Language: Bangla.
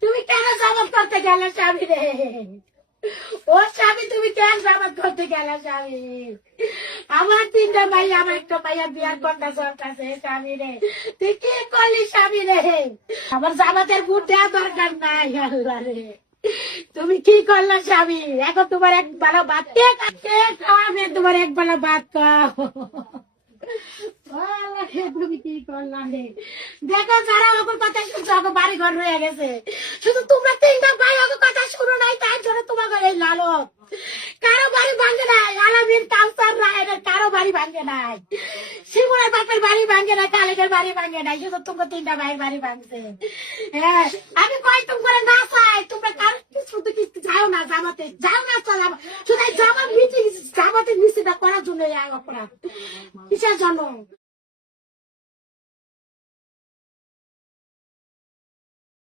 তুমি কেন জামাত করতে গেলে স্বামী রে? ও স্বামী তুমি কেন জামাত করতে গেলে স্বামী? আমার তিনটা ভাই, আমার একটা ভাইয়া বিয়ার কথা চলতেছে স্বামী রে। তুই কি করলি স্বামী রে? আমার জামাতের বুট দেওয়া দরকার নাই। আল্লাহ রে, তুমি কি করলে স্বামী? এখন তোমার এক বেলা ভাত কে খাওয়াবে? তোমার এক বেলা ভাত খাও। তুমি কি করলাম রে? দেখো যারা ওর কথা শুনছো ওকে বাড়ি ঘর রয়ে গেছে, শুধু তোমরা তিনটা ভাই ওকে কথা শুনো নাই, তার জন্য তোমাকে এই লালত। কারো বাড়ি ভাঙে নাই, আলামিন কাউসার রায়ের কারো বাড়ি ভাঙে নাই, শিমুলের বাপের বাড়ি ভাঙে নাই, কালেদের বাড়ি ভাঙে নাই, শুধু তোমরা তিনটা ভাইয়ের বাড়ি ভাঙছে। হ্যাঁ, আমি কই তোমরা না চাই, তোমরা কারো শুধু কিছু যাও না, জামাতে যাও না, চলো শুধু জামাত মিছিল, জামাতের মিছিলটা করার জন্য এই অপরাধ কিসের জন্য?